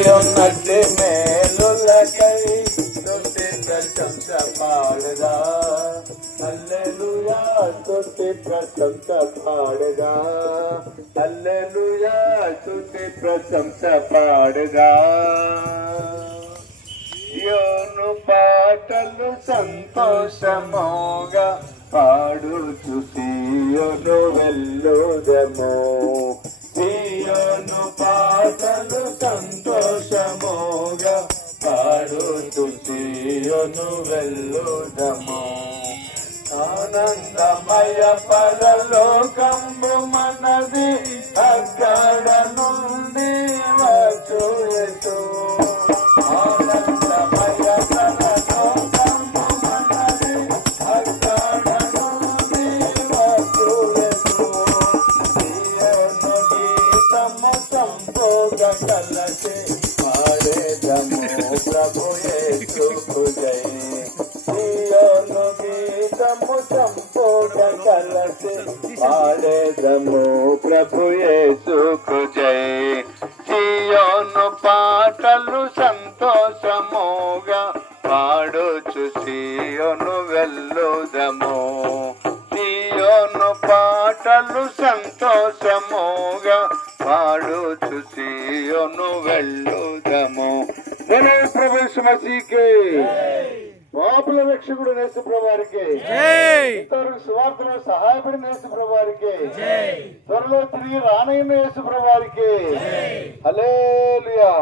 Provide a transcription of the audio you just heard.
సియోనట్టి మేలులకై స్తుతి ప్రశంస పాడదా హల్లెలూయా స్తుతి ప్రశంస పాడదా హల్లెలూయా స్తుతి ప్రశంస పాడదా యోను పాటలు సంతోషముగా పాడుచు సియోను వెళ్ళుదము సియోను పాటలు సంతోషముగా పాడుచు సియోను వెళ్ళుదము ఆనందమయ పరలోకము మనది అక్కడ నుండి వచ్చుయేసు ఆనందమయ పరలోకము మనది అక్కడ నుండి వచ్చుయేసు సియోను గీతము సంపూర్ణ కలసి పాడేదము ప్రభు యేసుకు జై సియోను గీతము సంపూర్ణ కలసి పాడేదము ప్రభు యేసుకు జై సియోను పాటలు సంతోషముగా పాడుచు సియోను వెళ్ళుదము సియోను పాటలు సంతోషముగా పాడుచు సియోను వెళ్ళుదము ప్రభు యేసు మసీహుకి పాపుల రక్షకుడు యేసు ప్రభువారికి ఇతరులకు సువార్తలో సహాయపడిన యేసు ప్రభువారికి త్వరలో తిరిగి రానయ్య యేసు ప్రభువారికి హల్లెలూయా.